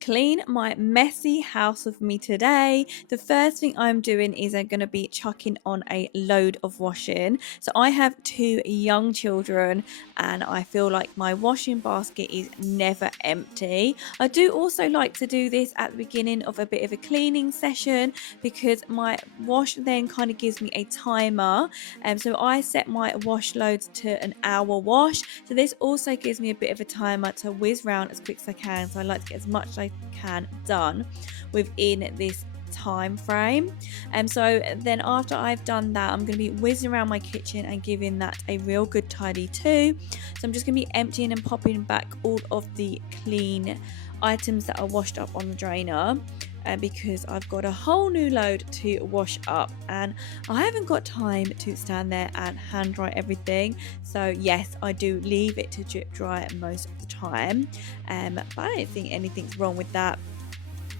clean my messy house with me today. The first thing I'm doing is I'm going to be chucking on a load of washing. So I have two young children and I feel like my washing basket is never empty. I do also like to do this at the beginning of a bit of a cleaning session because my wash then kind of gives me a timer. So I set my wash loads to an hour wash. So this also gives me a bit of a timer to whiz round as quick as I can. So I like to get as much as I can done within this time frame. So then after I've done that, I'm going to be whizzing around my kitchen and giving that a real good tidy too. So I'm just going to be emptying and popping back all of the clean items that are washed up on the drainer. Because I've got a whole new load to wash up and I haven't got time to stand there and hand dry everything. So yes, I do leave it to drip dry most of the time, but I don't think anything's wrong with that.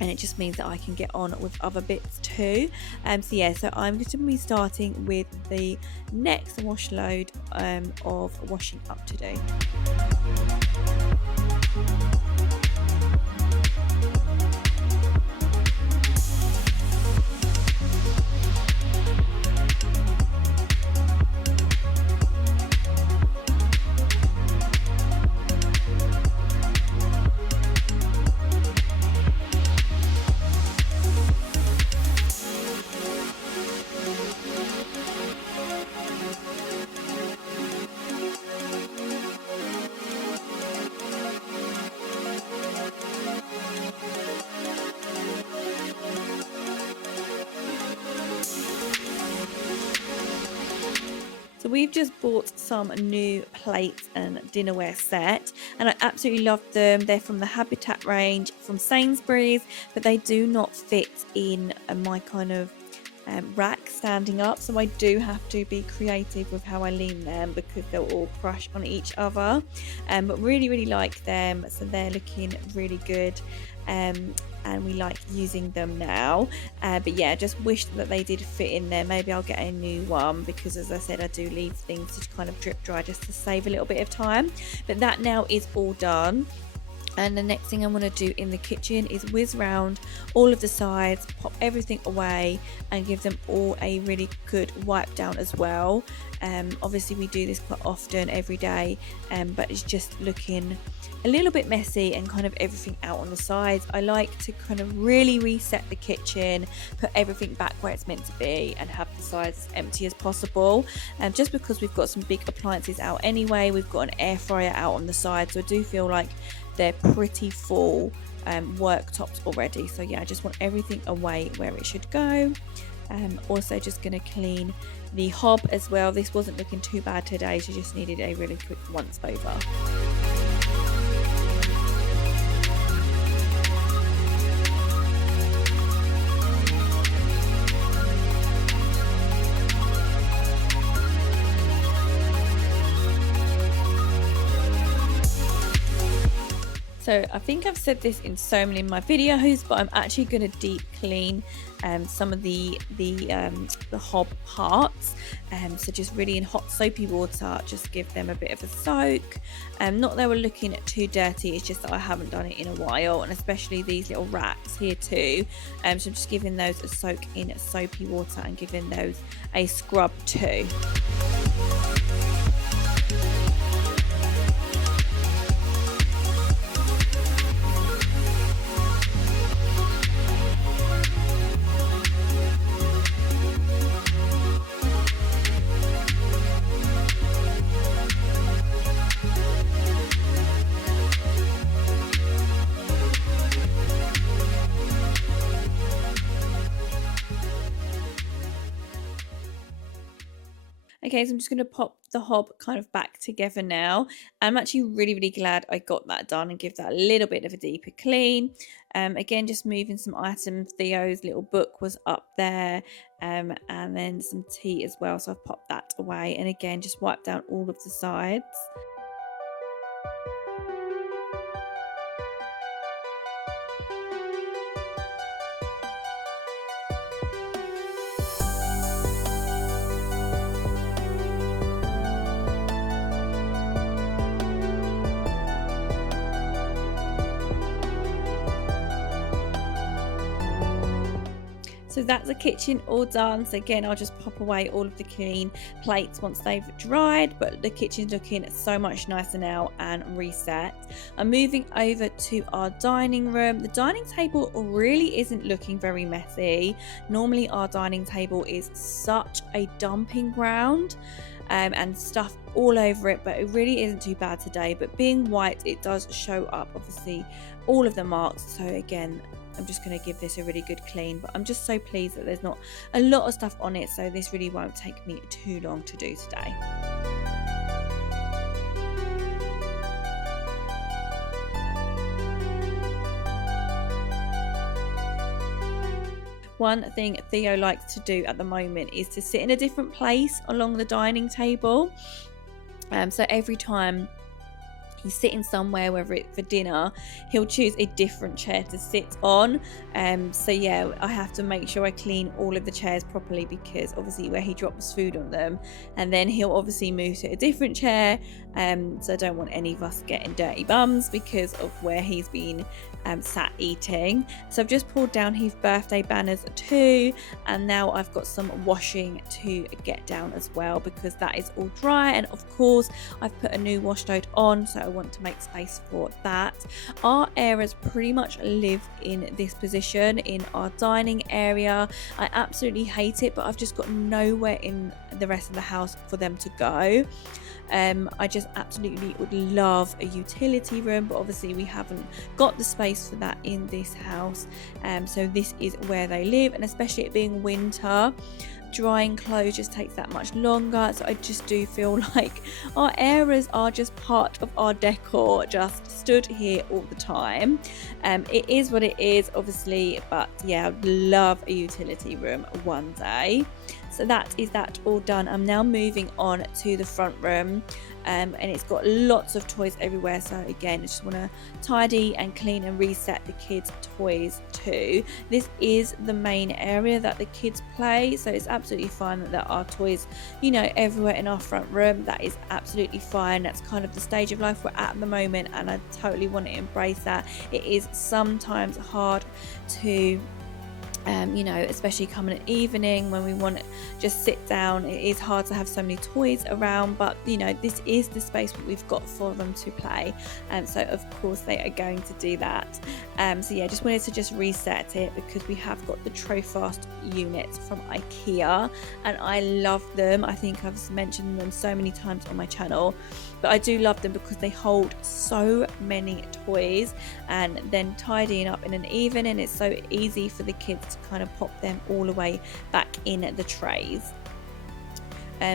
And it just means that I can get on with other bits too. So I'm going to be starting with the next wash load of washing up to do. So we've just bought some new plates and dinnerware set and I absolutely love them. They're from the Habitat range from Sainsbury's, but they do not fit in my kind of rack standing up, so I do have to be creative with how I lean them because they'll all crush on each other, but really like them. So they're looking really good, and we like using them now, but yeah, just wish that they did fit in there. Maybe I'll get a new one because, as I said, I do leave things to kind of drip dry just to save a little bit of time. But that now is all done. And the next thing I'm going to do in the kitchen is whiz round all of the sides, pop everything away and give them all a really good wipe down as well. Obviously we do this quite often every day, but it's just looking a little bit messy and kind of everything out on the sides. I like to kind of really reset the kitchen, put everything back where it's meant to be and have the sides as empty as possible. Just because we've got some big appliances out anyway, we've got an air fryer out on the side, so I do feel like they're pretty full worktops already. So yeah, I just want everything away where it should go. Also just going to clean the hob as well. This wasn't looking too bad today, so just needed a really quick once over. So I think I've said this in so many of my videos, but I'm actually going to deep clean some of the hob parts. So just really in hot soapy water, just give them a bit of a soak. Not that they were looking too dirty, it's just that I haven't done it in a while, and especially these little racks here too. So I'm just giving those a soak in soapy water and giving those a scrub too. Okay, so I'm just going to pop the hob kind of back together now. I'm actually really glad I got that done and give that a little bit of a deeper clean. Again, just moving some items. Theo's little book was up there, and then some tea as well, so I've popped that away. And again, just wipe down all of the sides. So that's the kitchen all done. So again, I'll just pop away all of the clean plates once they've dried, but the kitchen's looking so much nicer now and reset. I'm moving over to our dining room. The dining table really isn't looking very messy. Normally our dining table is such a dumping ground and stuff all over it, but it really isn't too bad today. But being white, it does show up obviously all of the marks. So again, I'm just going to give this a really good clean, but I'm just so pleased that there's not a lot of stuff on it, so this really won't take me too long to do today. One thing Theo likes to do at the moment is to sit in a different place along the dining table. So every time he's sitting somewhere, whether it's for dinner, he'll choose a different chair to sit on. So yeah, I have to make sure I clean all of the chairs properly, because obviously where he drops food on them, and then he'll obviously move to a different chair. So I don't want any of us getting dirty bums because of where he's been sat eating. So I've just pulled down his birthday banners too, and now I've got some washing to get down as well, because that is all dry, and of course I've put a new wash load on, so I want to make space for that. Our areas pretty much live in this position in our dining area. I absolutely hate it, but I've just got nowhere in the rest of the house for them to go. I just absolutely would love a utility room, but obviously we haven't got the space for that in this house. So this is where they live, and especially it being winter, drying clothes just takes that much longer. So I just do feel like our areas are just part of our decor, just stood here all the time. It is what it is, obviously, but yeah, I'd love a utility room one day. So that is that all done. I'm now moving on to the front room, and it's got lots of toys everywhere. So again, I just want to tidy and clean and reset the kids' toys too. This is the main area that the kids play, so it's absolutely fine that there are toys, you know, everywhere in our front room. That is absolutely fine. That's kind of the stage of life we're at the moment, and I totally want to embrace that. It is sometimes hard to you know, especially come in an evening when we want to just sit down. It is hard to have so many toys around, but you know, this is the space that we've got for them to play, and so of course they are going to do that. So yeah, just wanted to just reset it, because we have got the Trofast units from IKEA and I love them. I think I've mentioned them so many times on my channel, but I do love them because they hold so many toys, and then tidying up in an evening, it's so easy for the kids to kind of pop them all away back in the trays.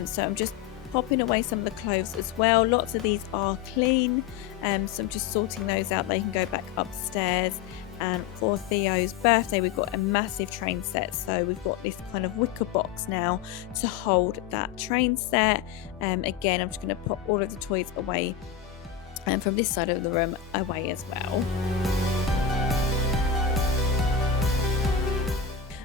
So I'm just popping away some of the clothes as well. Lots of these are clean, so I'm just sorting those out. They can go back upstairs. And for Theo's birthday, we've got a massive train set, so we've got this kind of wicker box now to hold that train set. Again, I'm just going to pop all of the toys away, and from this side of the room away as well.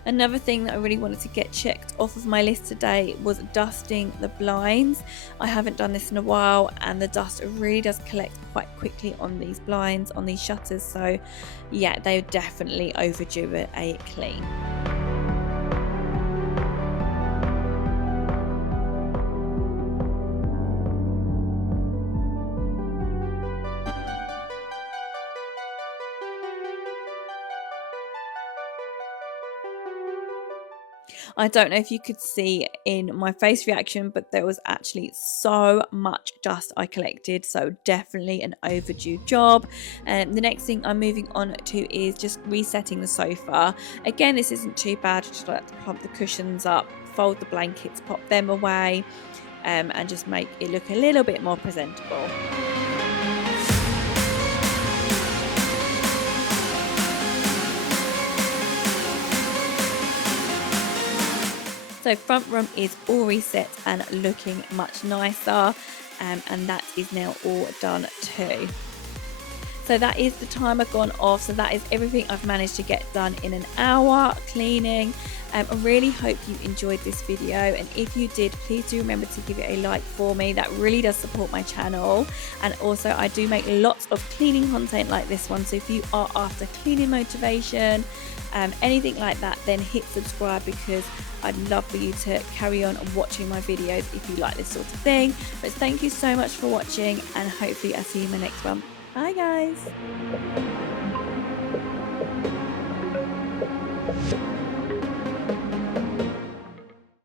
Another thing that I really wanted to get checked off of my list today was dusting the blinds. I haven't done this in a while, and the dust really does collect quite quickly on these blinds, on these shutters. So yeah, they're definitely overdue a clean. I don't know if you could see in my face reaction, but there was actually so much dust I collected, so definitely an overdue job. And the next thing I'm moving on to is just resetting the sofa. Again, this isn't too bad. I just like to pump the cushions up, fold the blankets, pop them away, and just make it look a little bit more presentable. So front room is all reset and looking much nicer, and that is now all done too. So that is the timer gone off. So that is everything I've managed to get done in an hour cleaning. I really hope you enjoyed this video, and if you did, please do remember to give it a like for me. That really does support my channel. And also, I do make lots of cleaning content like this one, so if you are after cleaning motivation, anything like that, then hit subscribe, because I'd love for you to carry on watching my videos if you like this sort of thing. But thank you so much for watching, and hopefully I'll see you in my next one. Bye guys.